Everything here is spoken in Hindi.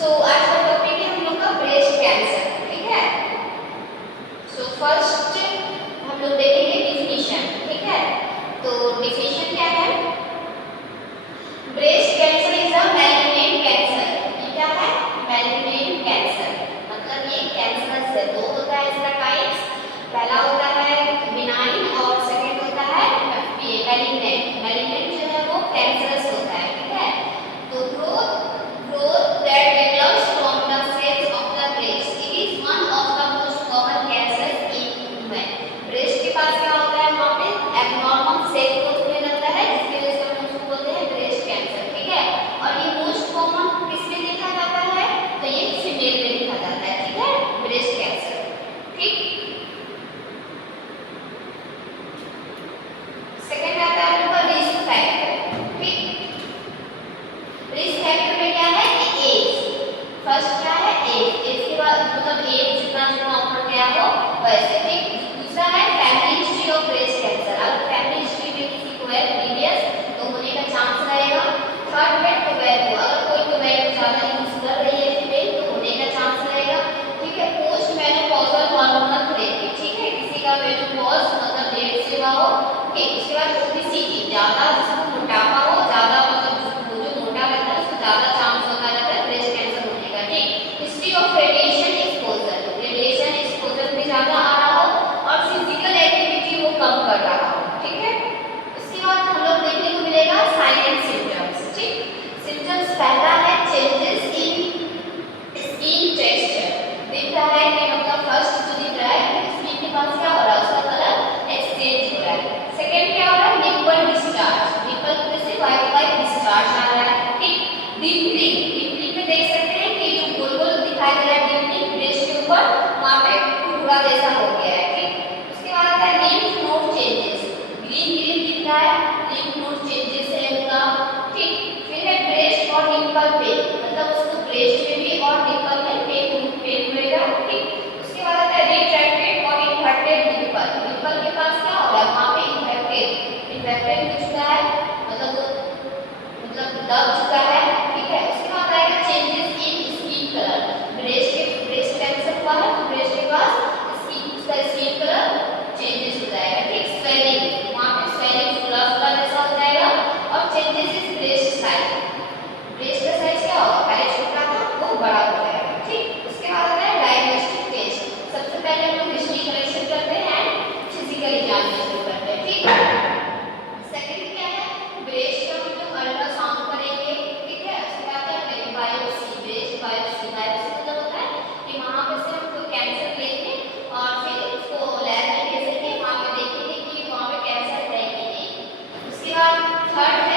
सो आज का टॉपिक है हम लोग का ब्रेस्ट कैंसर, ठीक है। सो फर्स्ट हम लोग देखेंगे डिफिनीशन, ठीक है। तो डिफिनीशन क्या है? Breast cancer is a malignant cancer. ये क्या है? मैलिग्नेंट कैंसर, मतलब ये कैंसरस है। दो होता है इसका टाइप्स, पहला होता है बिनाइन और सेकंड होता है मैलिग्नेंट। मैलिग्नेंट जो है वो कैंसरस होता है, ठीक है। तो growth that develops from the cells of the breast. It is one of the most common cancers in women. Breast के पास क्या होता है? वहाँ पे एबनॉर्मल सेल ग्रोथ होने लगता है, जिसकी वजह से हम उसको बोलते हैं ब्रेस्ट कैंसर, ठीक है। और ये मोस्ट कॉमन किसमें देखा जाता है? तो ये फीमेल में देखा जाता है, ठीक है, ब्रेस्ट कैंसर, ठीक। सेकंड आता है हम लोग का रिस्क फैक्टर, ठीक। रिस्क फैक्टर में क्या है? एज। फर्स्ट क्या है? एज। एज के बाद मतलब एज जितना जितना ऊपर गया हो वैसे, ठीक। दूसरा है family history of breast cancer. अगर फैमिली हिस्ट्री में किसी को है प्रीवियस तो होने का चांस रहेगा। थर्ड है टोबैको। अगर कोई टोबैको ज्यादा यूज कर रही है फीमेल तो होने का चांस रहेगा, ठीक है। पोस्ट मेनोपॉजल हार्मोनल थेरेपी, ठीक है, किसी का मेनोपॉज मतलब लेट से हुआ हो, ठीक। उसके बाद ओबेसिटी, ज्यादा जिसको मोटापा हो, ज्यादा मतलब जो मोटा रहता है उसको ज्यादा चांस होता रहता है ब्रेस्ट कैंसर होने का, ठीक। History of radiation exposure, radiation exposure भी ज्यादा आ रहा हो और फिजिकल एक्टिविटी वो कम कर रहा हो, ठीक है। उसके बाद हम लोग देखने को मिलेगा साइलेंट सिम्टम्स, ठीक। सिम्टम्स पहला है चेंजेस इन स्किन टेक्सचर। दिख रहा है कि मतलब फर्स्ट जो दिख रहा है स्किन के पास क्या हो रहा है? उसका कलर एक्सचेंज हो रहा है। सेकंड क्या हो रहा है? निपल डिस्चार्ज, निपल पे से वाइट वाइट डिस्चार्ज आ रहा है, ठीक। डिम्पलिंग, डिम्पलिंग में देख सकते हैं कि जो गोल गोल दिखाई दे रहा है डिम्पलिंग ब्रेस्ट के ऊपर, वहां पे टुकड़ा जैसा हो गया है, ठीक। उसके बाद आता है lymph node changes, green green दिख रहा है, लिम्फ नोड चेंजेस है उनका, ठीक। फिर है ब्रेस्ट और निपल पेन, मतलब उसको ब्रेस्ट में भी और निपल में पेन होएगा, ठीक। उसके बाद आता है रिट्रैक्टेड और इन्वर्टेड निपल। निपल के पास क्या हो रहा है? वहां पे इन्वर्टेड हो चुका है, मतलब दब चुका है, ठीक है। उसके बाद आएगा changes in skin colour. Breast cancer हुआ है तो ब्रेस्ट के पास स्किन उसका स्किन कलर चेंजेस हो जाएगा, ठीक। स्वेलिंग, वहां पे स्वेलिंग फुला फुला जैसा हो जाएगा। और changes in breast size, breast का साइज क्या होगा? पहले छोटा था वो बड़ा हो जाएगा, ठीक। उसके बाद आता है डायग्नोस्टिक टेस्ट। सबसे पहले हम लोग हिस्ट्री कलेक्शन करते हैं एंड फिजिकली जानना शुरू करते हैं, ठीक। सेकंड क्या है? ब्रेस्ट का हम लोग अल्ट्रासाउंड करेंगे, ठीक है। उसके बाद क्या करेंगे? Biopsy, breast biopsy. बायोप्सी मतलब होता है कि वहां पे से हम कोई कैंसर लेंगे और फिर उसको लैब में भेजेंगे, वहां पे देखेंगे कि वहां पे कैंसर है कि नहीं। उसके बाद थर्ड